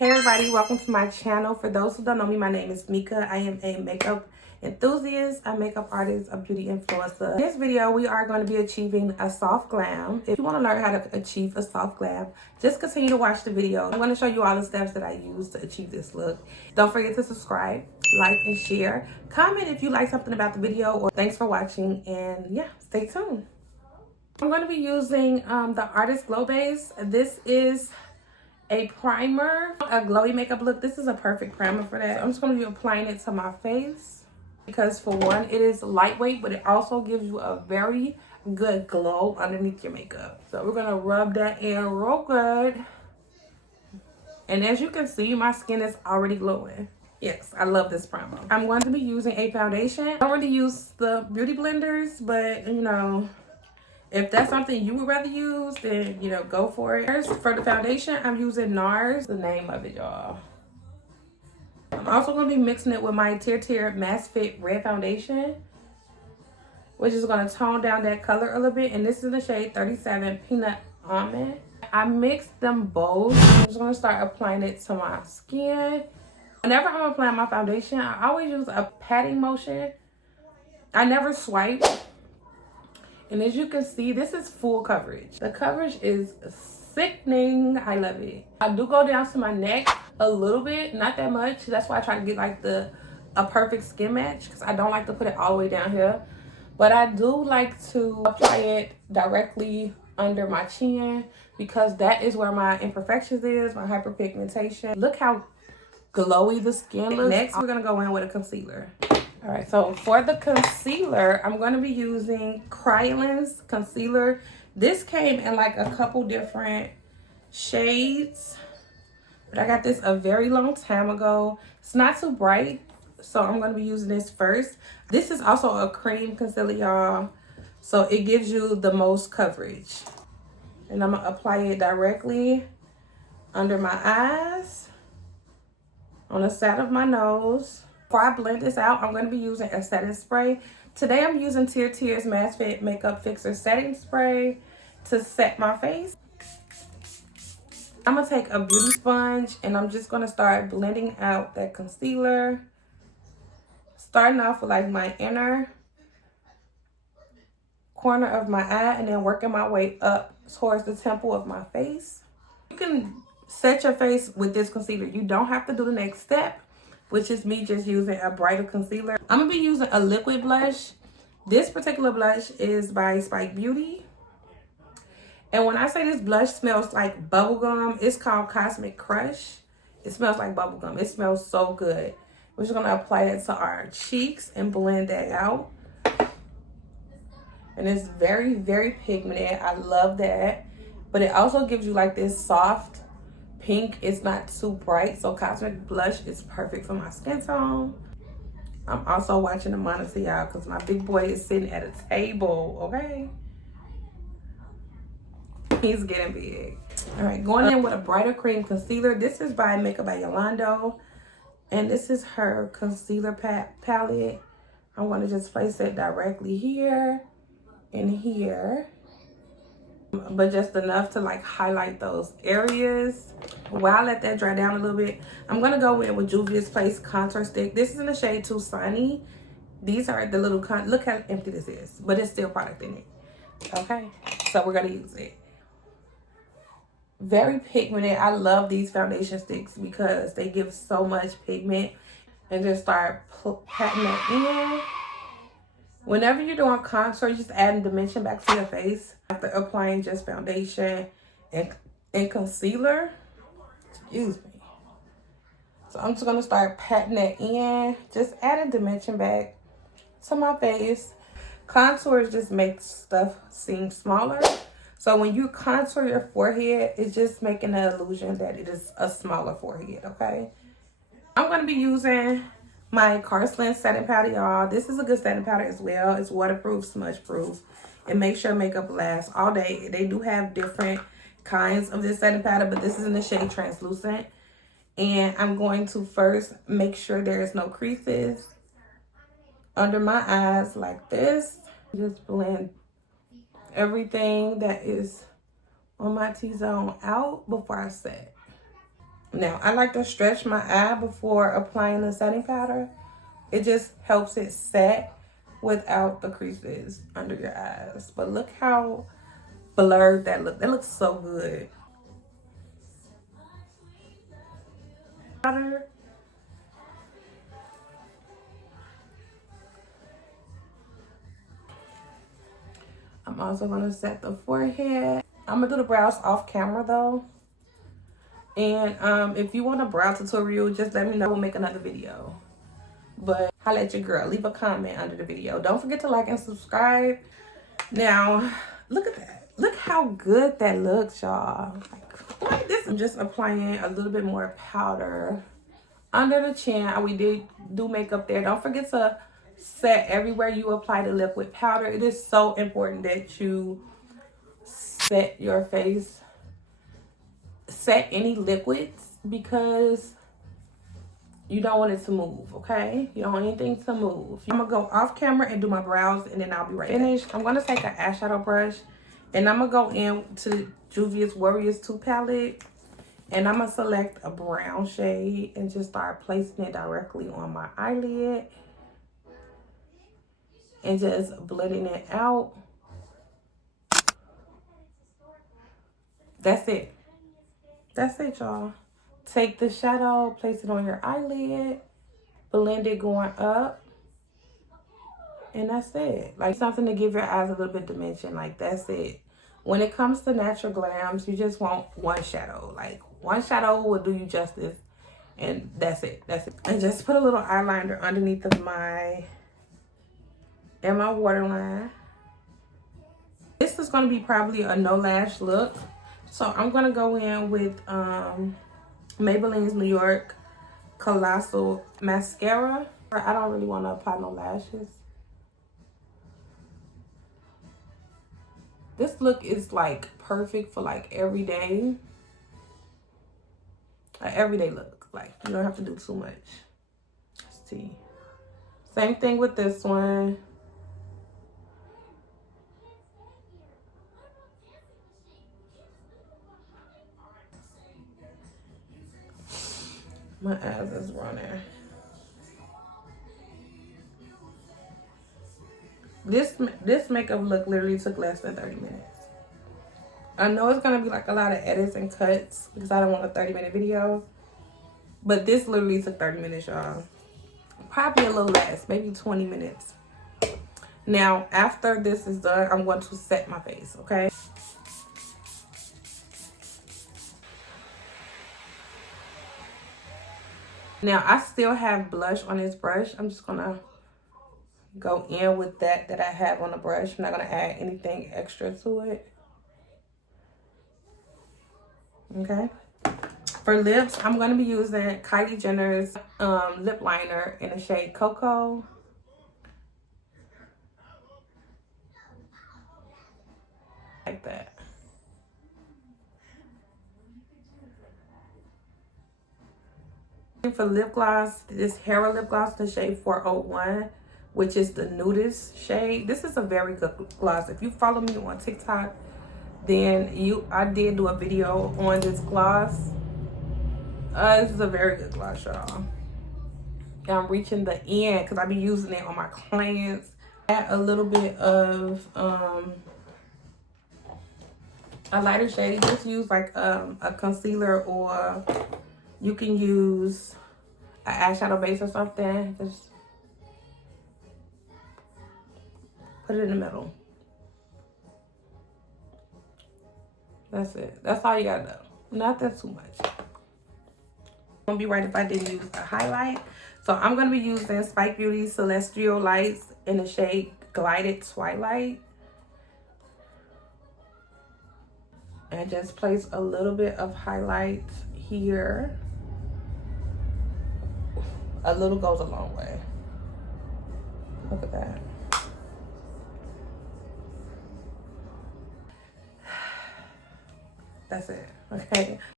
Hey everybody, welcome to my channel. For those who don't know me, my name is Mika. I am a makeup enthusiast, a makeup artist, a beauty influencer. In this video, we are going to be achieving a soft glam. If you want to learn how to achieve a soft glam, just continue to watch the video. I'm going to show you all the steps that I use to achieve this look. Don't forget to subscribe, like, and share. Comment if you like something about the video, or thanks for watching, and yeah, stay tuned. I'm going to be using the Artist Glow Base. This is a primer, a glowy makeup look. This is a perfect primer for that. So I'm just going to be applying it to my face because, for one, it is lightweight, but it also gives you a very good glow underneath your makeup. So we're going to rub that in real good. And as you can see, my skin is already glowing. Yes, I love this primer. I'm going to be using a foundation. I don't really use the beauty blenders, but you know, if that's something you would rather use, then, you know, go for it. First, for the foundation, I'm using NARS, the name of it, y'all. I'm also going to be mixing it with my Tear Mass Fit Red Foundation, which is going to tone down that color a little bit. And this is in the shade 37 Peanut Almond. I mixed them both. I'm just going to start applying it to my skin. Whenever I'm applying my foundation, I always use a patting motion. I never swipe. And as you can see, this is full coverage. The coverage is sickening. I love it. I do go down to my neck a little bit, not that much. That's why I try to get like a perfect skin match, because I don't like to put it all the way down here. But I do like to apply it directly under my chin, because that is where my imperfections is, my hyperpigmentation. Look how glowy the skin looks. Next, we're gonna go in with a concealer. All right, so for the concealer, I'm going to be using Kryolan's concealer. This came in like a couple different shades, but I got this a very long time ago. It's not too bright, so I'm going to be using this first. This is also a cream concealer, y'all, so it gives you the most coverage. And I'm going to apply it directly under my eyes, on the side of my nose. Before I blend this out, I'm going to be using a setting spray. Today I'm using Tear's Mass Fit Makeup Fixer Setting Spray to set my face. I'm going to take a beauty sponge and I'm just going to start blending out that concealer. Starting off with like my inner corner of my eye and then working my way up towards the temple of my face. You can set your face with this concealer. You don't have to do the next step, which is me just using a brighter concealer. I'm gonna be using a liquid blush. This particular blush is by Spike Beauty. And when I say this blush smells like bubblegum, it's called Cosmic Crush. It smells like bubblegum. It smells so good. We're just gonna apply it to our cheeks and blend that out. And it's very, very pigmented. I love that. But it also gives you like this soft pink. It's not too bright, so Cosmic Blush is perfect for my skin tone. I'm also watching the monitor, y'all, because my big boy is sitting at a table, okay? He's getting big. All right, going in with a brighter cream concealer. This is by Makeup by Yolanda, and this is her concealer palette. I want to just place it directly here and here, but just enough to like highlight those areas. While I let that dry down a little bit, I'm gonna go in with Juvia's Place contour stick. This is in the shade Too Sunny. These are the little look how empty this is, but it's still product in it. Okay, so we're gonna use it. Very pigmented. I love these foundation sticks because they give so much pigment. And just start patting that in. Whenever you're doing contour, you're just adding dimension back to your face after applying just foundation and concealer. Excuse me. So I'm just going to start patting that in, just adding dimension back to my face. Contour just makes stuff seem smaller. So when you contour your forehead, it's just making the illusion that it is a smaller forehead, okay? I'm going to be using my Carslin setting powder, y'all. This is a good setting powder as well. It's waterproof, smudge proof. It makes your makeup last all day. They do have different kinds of this setting powder, but this is in the shade Translucent. And I'm going to first make sure there is no creases under my eyes like this. Just blend everything that is on my T-zone out before I set. Now, I like to stretch my eye before applying the setting powder. It just helps it set without the creases under your eyes. But look how blurred that looks. That looks so good. I'm also going to set the forehead. I'm going to do the brows off camera though. And if you want a brow tutorial, just let me know. We'll make another video. But holla at your girl. Leave a comment under the video. Don't forget to like and subscribe. Now, look at that. Look how good that looks, y'all. Like this. I'm just applying a little bit more powder under the chin. We did do makeup there. Don't forget to set everywhere you apply the lip with powder. It is so important that you set your face, set any liquids, because you don't want it to move, okay? You don't want anything to move. I'm gonna go off camera and do my brows, and then I'll be right finished. I'm gonna take an eyeshadow brush, and I'm gonna go into Juvia's Warriors 2 palette, and I'm gonna select a brown shade and just start placing it directly on my eyelid and just blending it out. That's it. That's it, y'all. Take the shadow, place it on your eyelid, blend it going up, and that's it. Like something to give your eyes a little bit of dimension. Like that's it. When it comes to natural glams, you just want one shadow. Like one shadow will do you justice, and that's it. That's it. And just put a little eyeliner underneath of my waterline. This is going to be probably a no lash look, so I'm going to go in with Maybelline's New York Colossal Mascara. I don't really want to apply no lashes. This look is like perfect for like everyday. An everyday look. Like you don't have to do too much. Let's see. Same thing with this one. My eyes is running. This makeup look literally took less than 30 minutes. I know it's gonna be like a lot of edits and cuts because I don't want a 30-minute video. But this literally took 30 minutes, y'all. Probably a little less, maybe 20 minutes. Now, after this is done, I'm going to set my face, okay? Now, I still have blush on this brush. I'm just gonna go in with that I have on the brush. I'm not gonna add anything extra to it. Okay. For lips, I'm gonna be using Kylie Jenner's lip liner in the shade Cocoa. Like that. For lip gloss, this Hera lip gloss in the shade 401, which is the nudist shade. This is a very good gloss. If you follow me on TikTok, then I did do a video on this gloss. This is a very good gloss, y'all. I'm reaching the end because I be using it on my clients. Add a little bit of a lighter shade. Just use like a concealer, or you can use an eyeshadow base or something. Just put it in the middle. That's it. That's all you gotta do. Not that too much. Won't be right if I didn't use a highlight. So I'm gonna be using Spike Beauty's Celestial Lights in the shade Glided Twilight. And just place a little bit of highlight here. A little goes a long way. Look at that. That's it, okay?